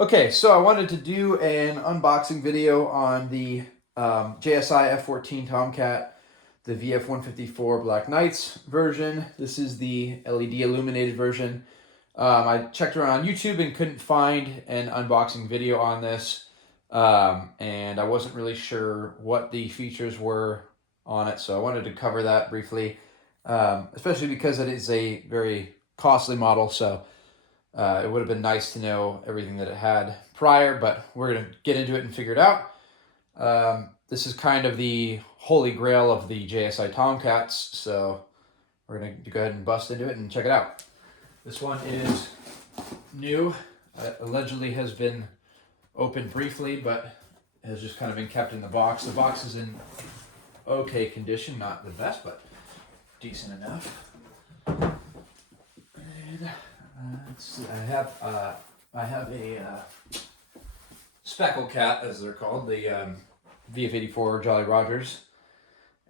Okay, so I wanted to do an unboxing video on the JSI f-14 Tomcat, the VF-154 Black Knights version. This is the LED illuminated version. I checked around on YouTube and couldn't find an unboxing video on this, and I wasn't really sure what the features were on it, so I wanted to cover that briefly, especially because it is a very costly model, so it would have been nice to know everything that it had prior, but we're going to get into it and figure it out. This is kind of the holy grail of the JSI Tomcats, so we're going to go ahead and bust into it and check it out. This one is new. Allegedly has been opened briefly, but has just kind of been kept in the box. The box is in okay condition, not the best, but decent enough. And let's see, I have a Speckle Cat, as they're called, the VF-154 Jolly Rogers.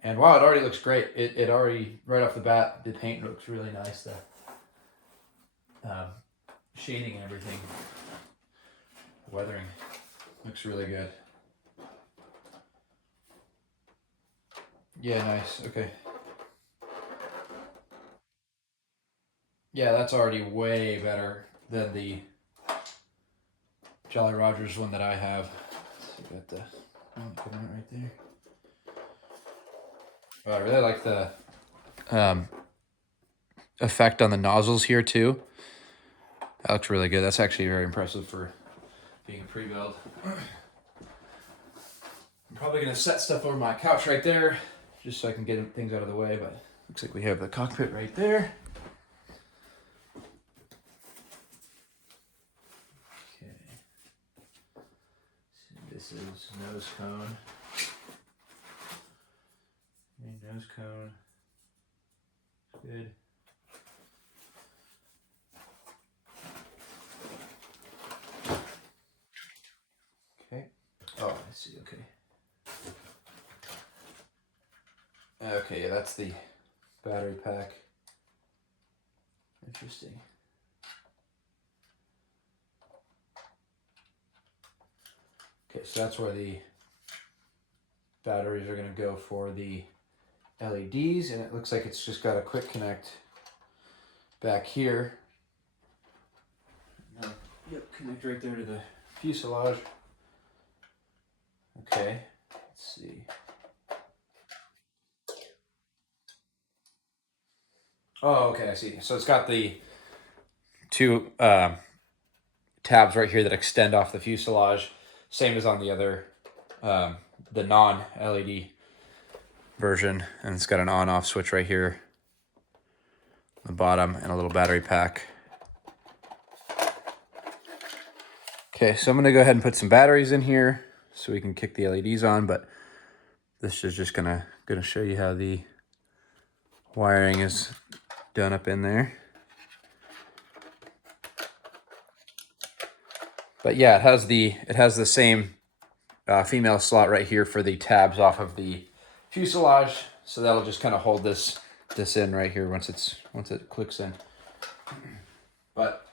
And wow, it already looks great. It already, right off the bat, the paint looks really nice. The shading and everything, weathering looks really good. Yeah, nice. Okay. Yeah, that's already way better than the Jolly Rogers one that I have. So got the right there. Oh, I really like the effect on the nozzles here too. That looks really good. That's actually very impressive for being a pre-build. I'm probably gonna set stuff over my couch right there, just so I can get things out of the way, but looks like we have the cockpit right there. Okay. So this is nose cone. Okay, nose cone. Good. Okay. Oh, I see. Okay. Okay, yeah, that's the battery pack. Interesting. Okay, so that's where the batteries are going to go for the LEDs, and it looks like it's just got a quick connect back here. Yep, connect right there to the fuselage. Okay, let's see. Oh, okay, I see. So it's got the two tabs right here that extend off the fuselage, same as on the other, the non-LED version, and it's got an on-off switch right here on the bottom and a little battery pack. Okay, so I'm gonna go ahead and put some batteries in here so we can kick the LEDs on, but this is just gonna show you how the wiring is done up in there. But yeah, it has the same female slot right here for the tabs off of the fuselage, so that'll just kind of hold this in right here once it clicks in. But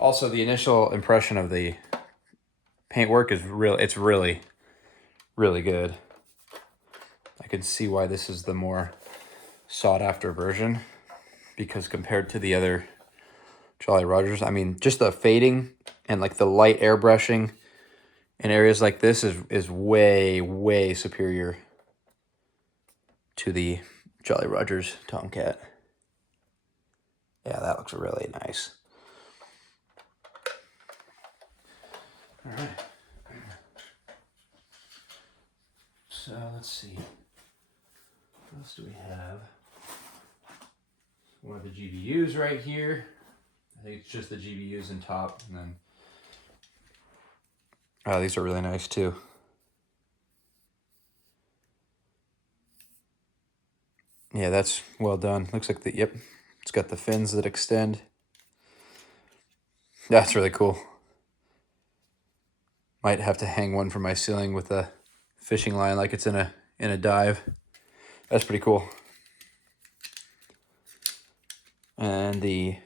also the initial impression of the paintwork is it's really good. I can see why this is the more sought after version, because compared to the other Jolly Rogers, I mean, just the fading and like the light airbrushing in areas like this is way superior to the Jolly Rogers Tomcat. Yeah, that looks really nice. All right. So let's see. What else do we have? One of the GBUs right here. I think it's just the GBUs in top, and then oh, these are really nice too. Yeah, that's well done. Looks like yep, it's got the fins that extend. That's really cool. Might have to hang one from my ceiling with a fishing line like it's in a dive. That's pretty cool. And the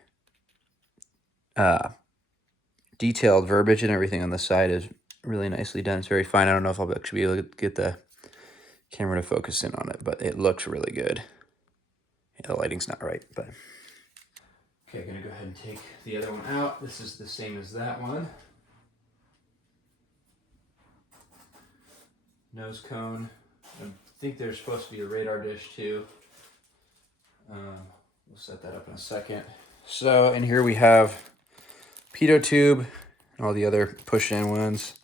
detailed verbiage and everything on the side is really nicely done. It's very fine. I don't know if I'll actually be able to get the camera to focus in on it, but it looks really good. Yeah, the lighting's not right, but... Okay, gonna go ahead and take the other one out. This is the same as that one. Nose cone. I think there's supposed to be a radar dish too. We'll set that up in a second. So in here we have pitot tube and all the other push-in ones.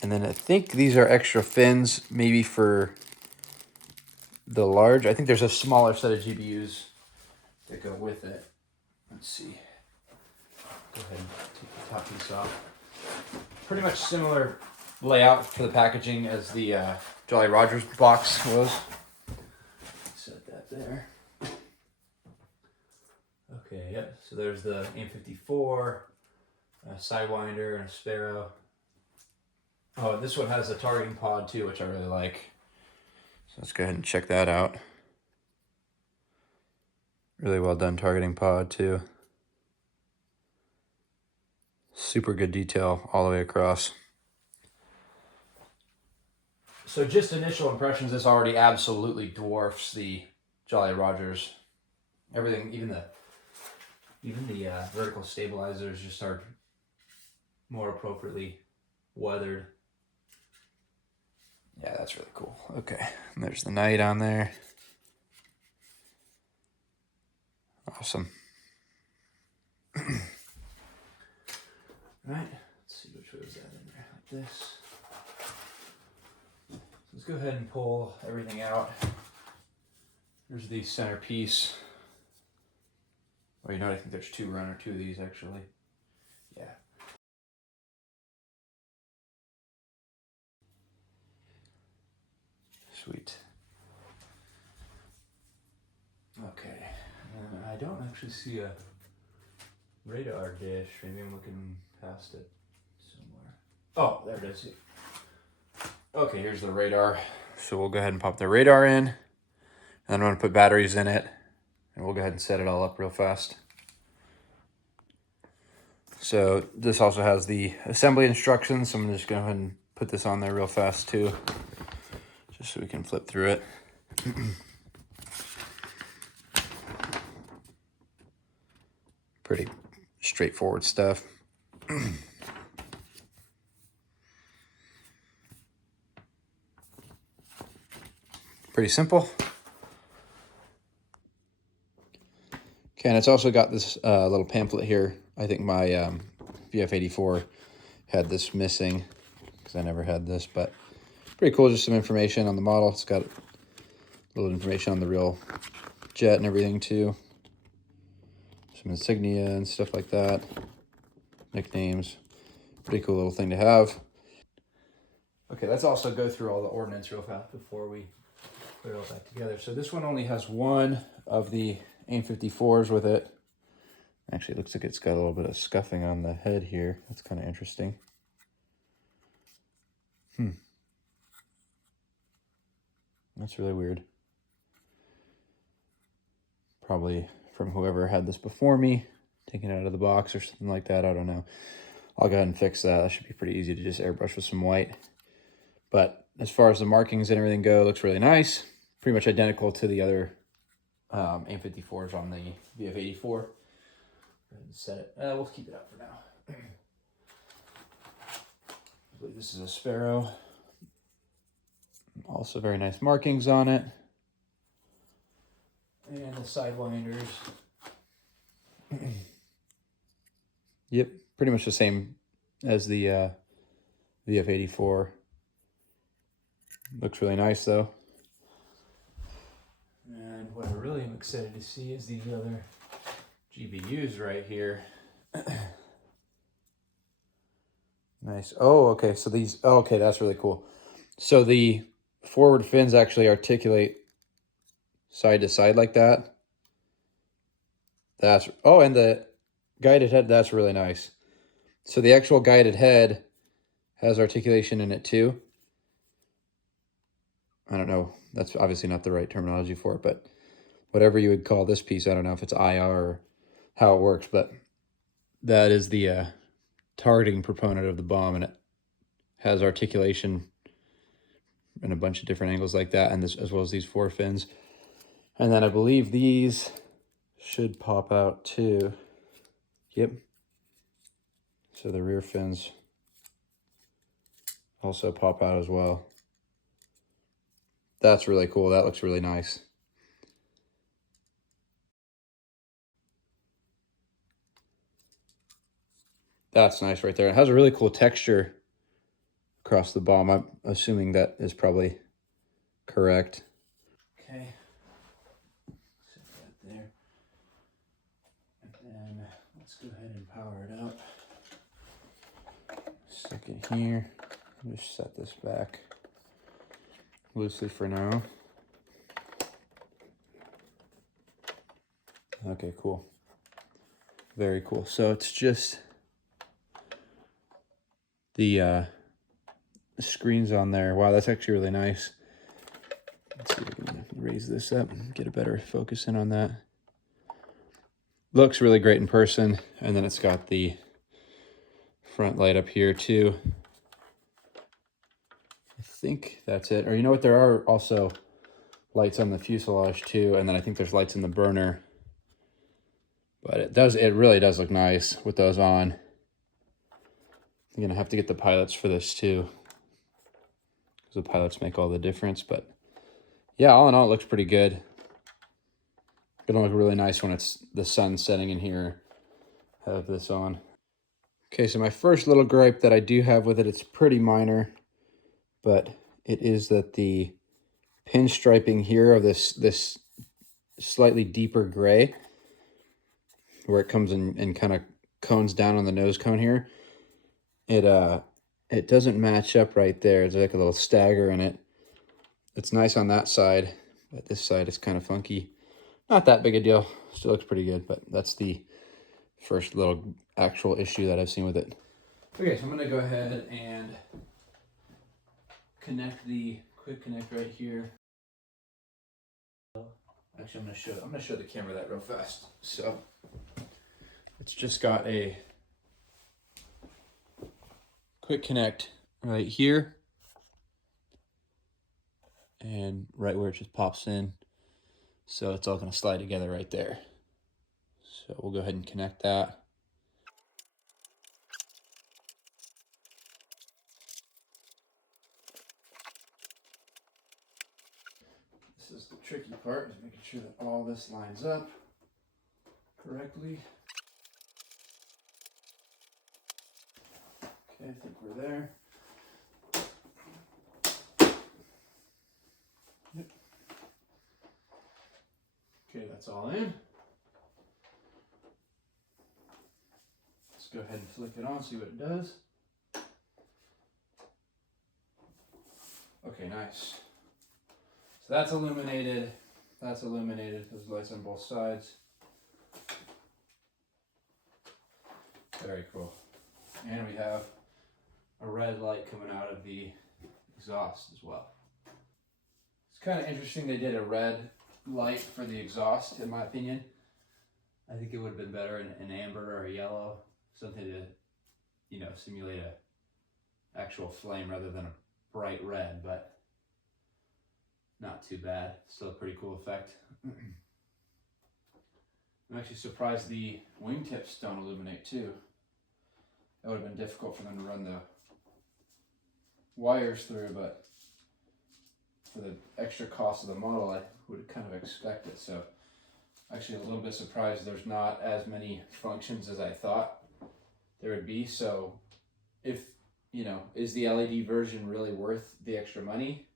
And then I think these are extra fins, maybe for the large. I think there's a smaller set of GBUs that go with it. Let's see. Go ahead and take the top piece off. Pretty much similar layout for the packaging as the Jolly Rogers box was. Set that there. Okay, yep. So there's the F-14, a Sidewinder, and a Sparrow. Oh, this one has a targeting pod too, which I really like. So let's go ahead and check that out. Really well done targeting pod too. Super good detail all the way across. So just initial impressions, this already absolutely dwarfs the Jolly Rogers. Everything, even the vertical stabilizers just are more appropriately weathered. Yeah, that's really cool. Okay, and there's the night on there. Awesome. All right, let's see which way was that in there, like this. So let's go ahead and pull everything out. There's the centerpiece. Oh, you know, I think there's two of these actually. Yeah. Sweet. Okay, and I don't actually see a radar dish. Maybe I'm looking past it somewhere. Oh, there it is. Okay, here's the radar. So we'll go ahead and pop the radar in. And then I'm going to put batteries in it. And we'll go ahead and set it all up real fast. So this also has the assembly instructions. So I'm just going to go ahead and put this on there real fast too. Just so we can flip through it. Pretty straightforward stuff. Pretty simple. Okay, and it's also got this little pamphlet here. I think my VF-84 had this missing because I never had this, but pretty cool. Just some information on the model. It's got a little information on the real jet and everything too. Some insignia and stuff like that. Nicknames. Pretty cool little thing to have. Okay, let's also go through all the ordnance real fast before we put it all back together. So this one only has one of the F-54s with it. Actually, it looks like it's got a little bit of scuffing on the head here. That's kind of interesting. That's really weird. Probably from whoever had this before me, taken it out of the box or something like that. I don't know. I'll go ahead and fix that. That should be pretty easy to just airbrush with some white. But as far as the markings and everything go, it looks really nice. Pretty much identical to the other F-54s on the VF-84. Go ahead and set it. We'll keep it up for now. I believe this is a Sparrow. Also very nice markings on it. And the Sidewinders. Yep, pretty much the same as the VF-84. Looks really nice though. And what I really am excited to see is these other GBUs right here. Nice. Oh, okay. So these, oh, okay, that's really cool. So the forward fins actually articulate side to side like that. That's, oh, and the guided head, that's really nice. So the actual guided head has articulation in it too. I don't know. That's obviously not the right terminology for it, but whatever you would call this piece, I don't know if it's IR or how it works, but that is the targeting proponent of the bomb, and it has articulation in a bunch of different angles like that, and this, as well as these 4 fins. And then I believe these should pop out too. Yep. So the rear fins also pop out as well. That's really cool. That looks really nice. That's nice right there. It has a really cool texture across the bomb. I'm assuming that is probably correct. Okay. Set that there. And then let's go ahead and power it up. Stick it here. Just set this back loosely for now. Okay, cool. Very cool. So it's just the screens on there. Wow, that's actually really nice. Let's see if we can raise this up and get a better focus in on that. Looks really great in person. And then it's got the front light up here too. I think that's it. Or you know what, there are also lights on the fuselage too, and then I think there's lights in the burner. But it really does look nice with those on. I'm gonna have to get the pilots for this too, because the pilots make all the difference. But yeah, all in all, it looks pretty good. Gonna look really nice when it's the sun setting in here. Have this on. Okay, so my first little gripe that I do have with it, it's pretty minor, but it is that the pinstriping here of this slightly deeper gray, where it comes in and kind of cones down on the nose cone here, it doesn't match up right there. There's like a little stagger in it. It's nice on that side, but this side is kind of funky. Not that big a deal. Still looks pretty good, but that's the first little actual issue that I've seen with it. Okay, so I'm gonna go ahead and connect the quick connect right here. Actually, I'm gonna show the camera that real fast. So it's just got a quick connect right here, and right where it just pops in. So it's all gonna slide together right there. So we'll go ahead and connect that. This is the tricky part, is making sure that all this lines up correctly. Okay, I think we're there. Yep. Okay, that's all in. Let's go ahead and flick it on, see what it does. Okay, nice. So that's illuminated. That's illuminated. There's lights on both sides. Very cool. And we have a red light coming out of the exhaust as well. It's kind of interesting they did a red light for the exhaust, in my opinion. I think it would have been better in an amber or a yellow, something to, you know, simulate a actual flame rather than a bright red, but not too bad. Still a pretty cool effect. I'm actually surprised the wingtips don't illuminate too. That would have been difficult for them to run the wires through, but for the extra cost of the model, I would kind of expect it. So actually a little bit surprised there's not as many functions as I thought there would be. So if, you know, is the LED version really worth the extra money?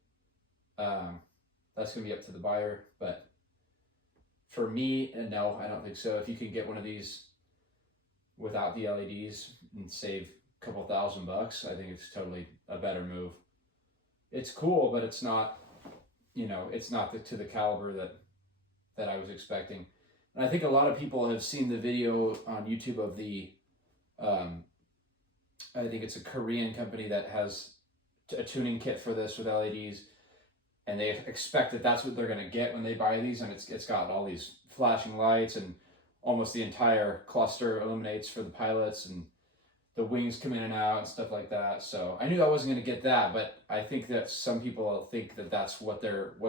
That's gonna be up to the buyer, but for me, no, I don't think so. If you can get one of these without the LEDs and save a couple $1,000, I think it's totally a better move. It's cool, but it's not, you know, it's not to the caliber that I was expecting. And I think a lot of people have seen the video on YouTube of the, I think it's a Korean company that has a tuning kit for this with LEDs, and they expect that that's what they're going to get when they buy these, and it's got all these flashing lights, and almost the entire cluster illuminates for the pilots, and the wings come in and out and stuff like that. So I knew I wasn't going to get that, but I think that some people think that that's what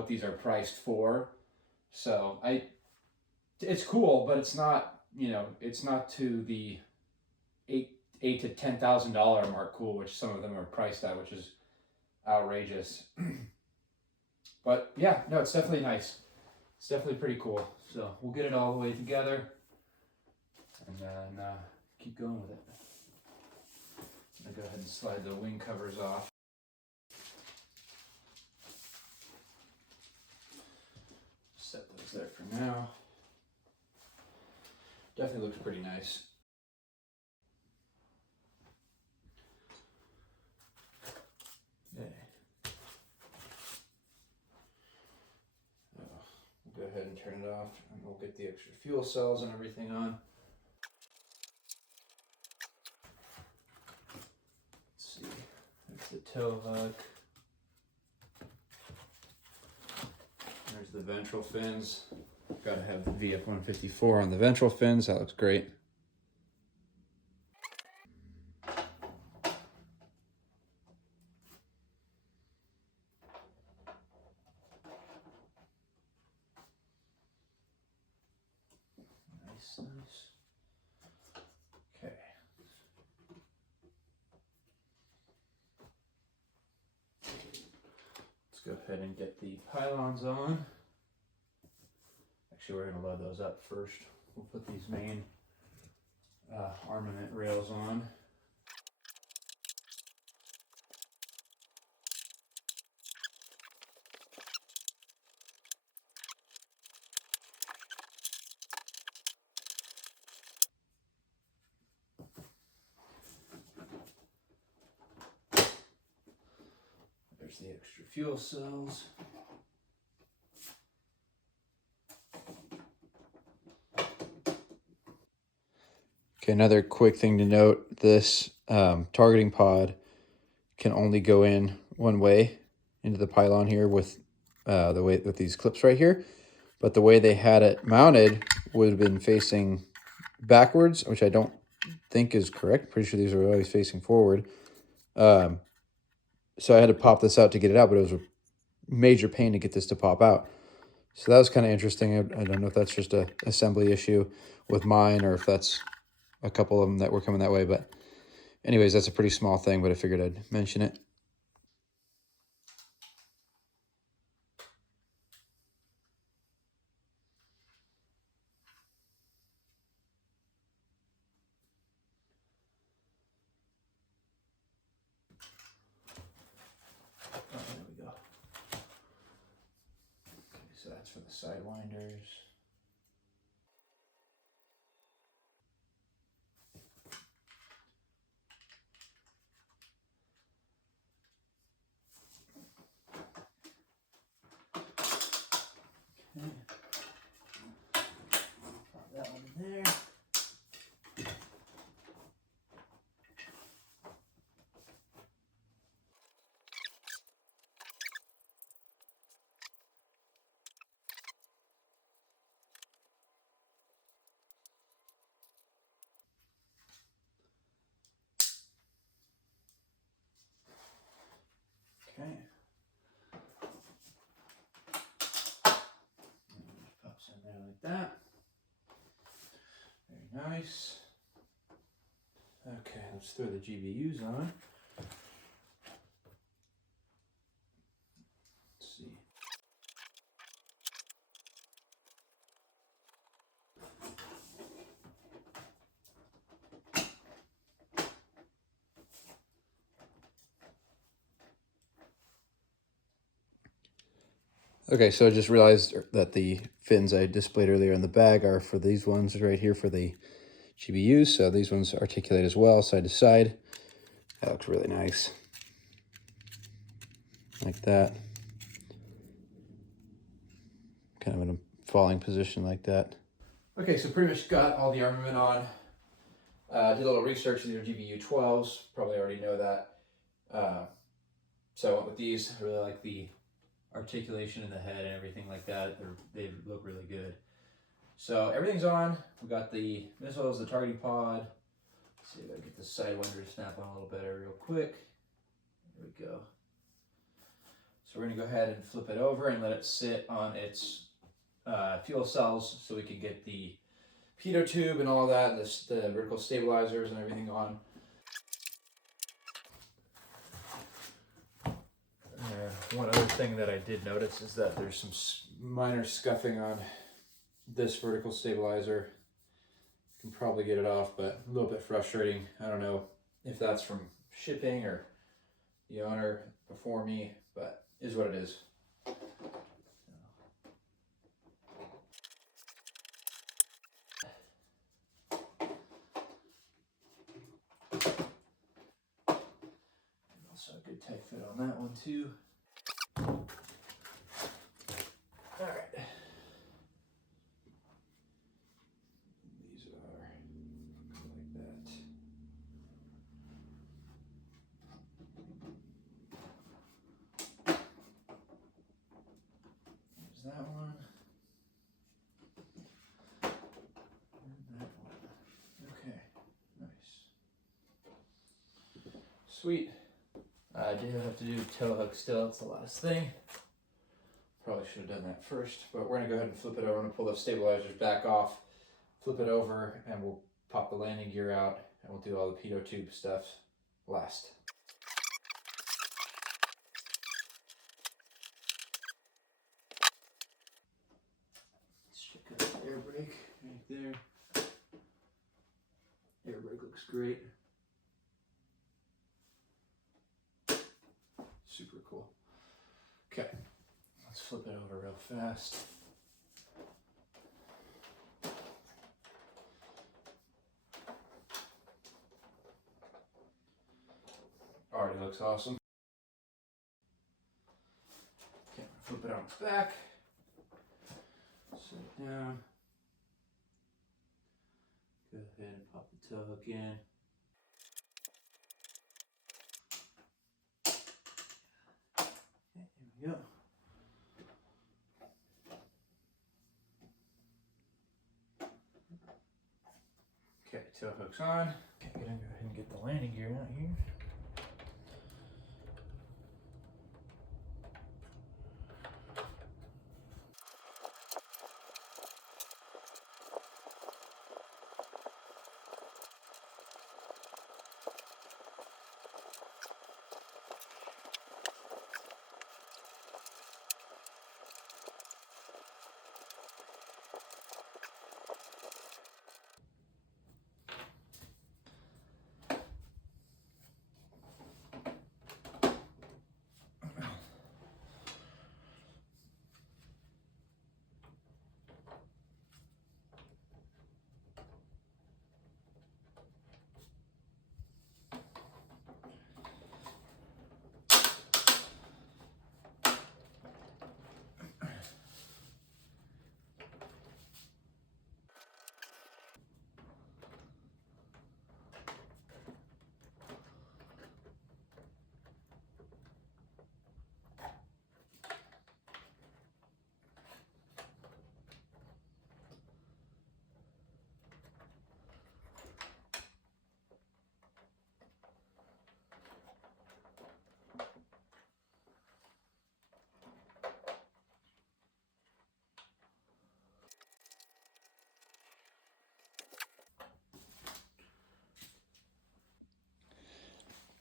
these are priced for. So it's cool, but it's not, you know, it's not to the eight to $10,000 mark cool, which some of them are priced at, which is outrageous. But yeah, no, it's definitely nice. It's definitely pretty cool. So we'll get it all the way together and then keep going with it. I'm gonna go ahead and slide the wing covers off. Set those there for now. Definitely looks pretty nice. Okay. We'll go ahead and turn it off and we'll get the extra fuel cells and everything on. Let's see, there's the tow hook. There's the ventral fins. Gotta have the VF-154 on the ventral fins. That looks great. Nice, nice. Okay. Let's go ahead and get the pylons on. Actually, we're going to load those up first. We'll put these main armament rails on. There's the extra fuel cells. Okay, another quick thing to note, this targeting pod can only go in one way into the pylon here with with these clips right here. But the way they had it mounted would have been facing backwards, which I don't think is correct. Pretty sure these are always facing forward. So I had to pop this out to get it out, but it was a major pain to get this to pop out. So that was kind of interesting. I don't know if that's just a assembly issue with mine or if that's a couple of them that were coming that way. But anyways, that's a pretty small thing, but I figured I'd mention it. Oh, there we go. Okay, so that's for the sidewinders. Okay. Pop that one in there. Okay. Pops in there like that. Very nice. Okay, let's throw the GBUs on. Let's see. Okay, so I just realized that the fins I displayed earlier in the bag are for these ones right here for the GBUs. So these ones articulate as well, side to side. That looks really nice. Like that. Kind of in a falling position like that. Okay, so pretty much got all the armament on. Did a little research. These are GBU 12s. Probably already know that. So I went with these. I really like the articulation in the head and everything like that. They look really good. So everything's on. We got the missiles, the targeting pod, See if I can get the sidewinder to snap on a little better real quick. There we go. So we're gonna go ahead and flip it over and let it sit on its fuel cells so we can get the pitot tube and all that, the vertical stabilizers and everything on. One other thing that I did notice is that there's some minor scuffing on this vertical stabilizer. You can probably get it off, but a little bit frustrating. I don't know if that's from shipping or the owner before me, but it is what it is. Also a good tight fit on that one too. All right. These are like that. There's that one. And that one. Okay, nice. Sweet. I do have to do tow hook still, it's the last thing. Probably should have done that first, but we're gonna go ahead and flip it over and pull the stabilizers back off, flip it over, and we'll pop the landing gear out, and we'll do all the pitot tube stuff last. Let's check out the air brake right there. Air brake looks great. Super cool. Okay, let's flip it over real fast. Already looks awesome. Okay, flip it on its back. Set it down. Go ahead and pop the tow hook in. Okay, here we go. Okay, tow hook's on. Okay, gonna go ahead and get the landing gear out here.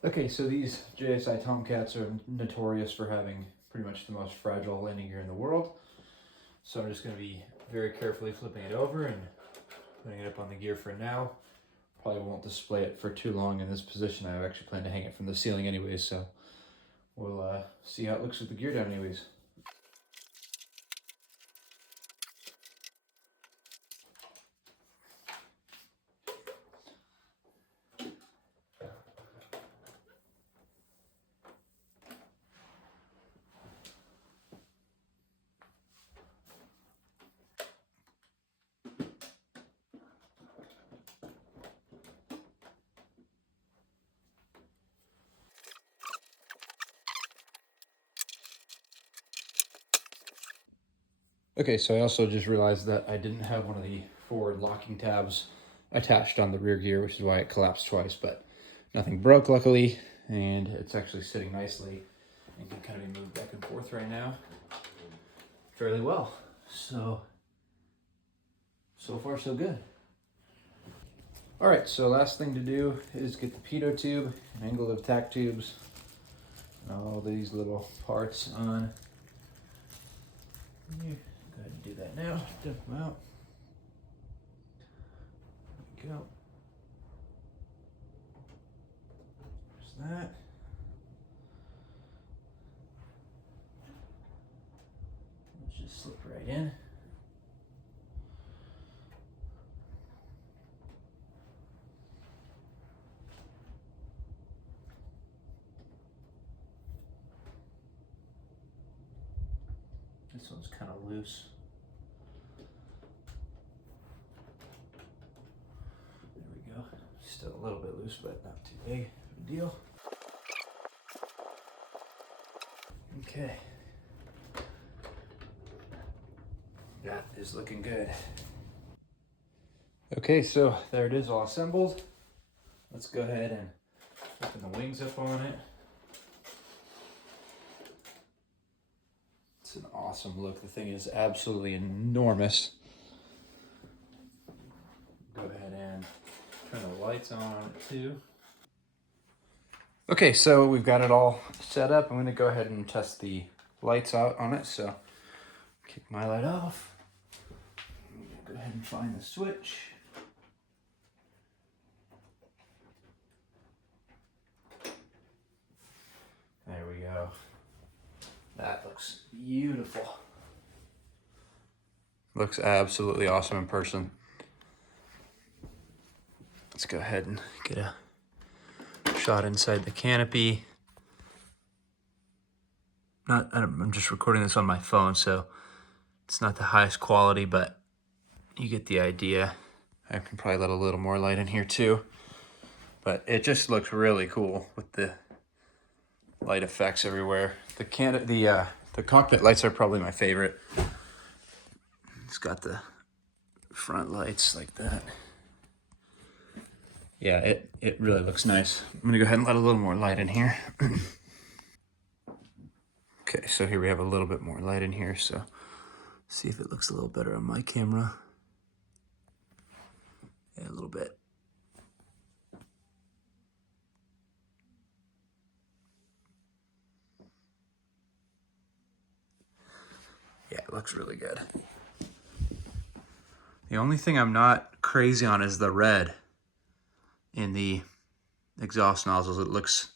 Okay, so these JSI Tomcats are notorious for having pretty much the most fragile landing gear in the world. So I'm just going to be very carefully flipping it over and putting it up on the gear for now. Probably won't display it for too long in this position. I actually plan to hang it from the ceiling anyways, so we'll see how it looks with the gear down anyways. Okay, so I also just realized that I didn't have one of the forward locking tabs attached on the rear gear, which is why it collapsed twice, but nothing broke, luckily, and it's actually sitting nicely and can kind of be moved back and forth right now fairly well. So far so good. All right, so last thing to do is get the pitot tube, angle of tack tubes, and all these little parts on here. Go ahead and do that now. Dump them out. There we go. There's that. Let's just slip right in. This one's kind of loose. There we go. Still a little bit loose, but not too big of a deal. Okay. That is looking good. Okay, so there it is, all assembled. Let's go ahead and open the wings up on it. It's an awesome look. The thing is absolutely enormous. Go ahead and turn the lights on it too. Okay, so we've got it all set up. I'm gonna go ahead and test the lights out on it. So kick my light off. I'm gonna go ahead and find the switch. There we go. That looks beautiful. Looks absolutely awesome in person. Let's go ahead and get a shot inside the canopy. I'm just recording this on my phone, so it's not the highest quality, but you get the idea. I can probably let a little more light in here too, but it just looks really cool with the light effects everywhere. The cockpit lights are probably my favorite. It's got the front lights like that. Yeah, it really looks nice. I'm gonna go ahead and let a little more light in here. Okay, so here we have a little bit more light in here, so see if it looks a little better on my camera. Yeah, a little bit. Yeah, it looks really good. The only thing I'm not crazy on is the red in the exhaust nozzles. It looks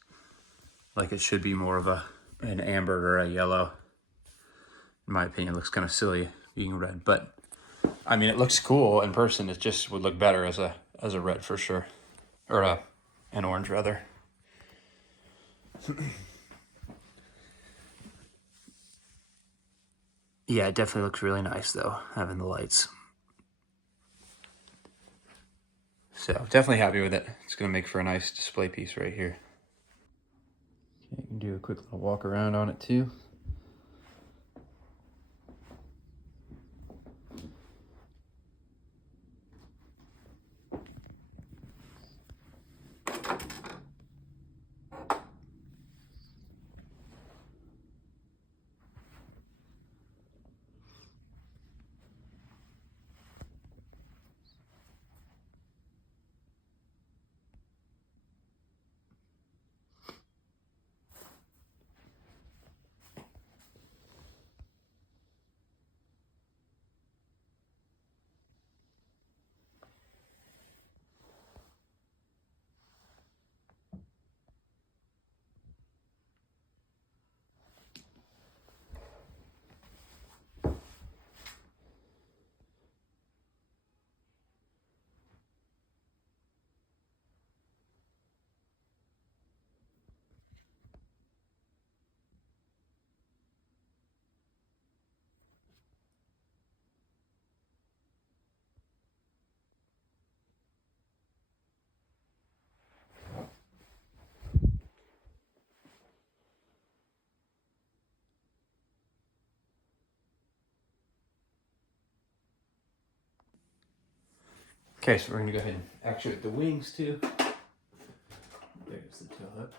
like it should be more of an amber or a yellow. In my opinion, it looks kind of silly being red, but I mean, it looks cool in person. It just would look better as a red for sure, or an orange rather. Yeah, it definitely looks really nice though, having the lights. So definitely happy with it. It's gonna make for a nice display piece right here. Okay, you can do a quick little walk around on it too. Okay, so we're gonna go ahead and actuate the wings too. There's the tail hook.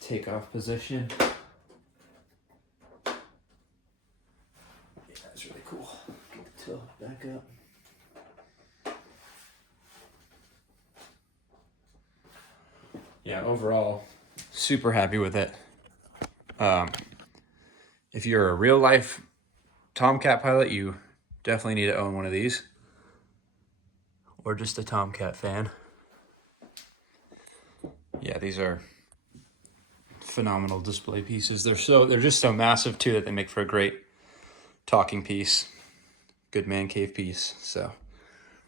Takeoff position. Yeah, that's really cool. Get the tail hook back up. Yeah, overall, super happy with it. If you're a real life Tomcat pilot, you definitely need to own one of these. Or just a Tomcat fan. Yeah, these are phenomenal display pieces. They're just so massive too that they make for a great talking piece. Good man cave piece. So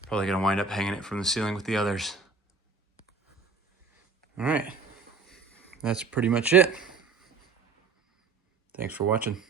probably gonna wind up hanging it from the ceiling with the others. All right, that's pretty much it. Thanks for watching.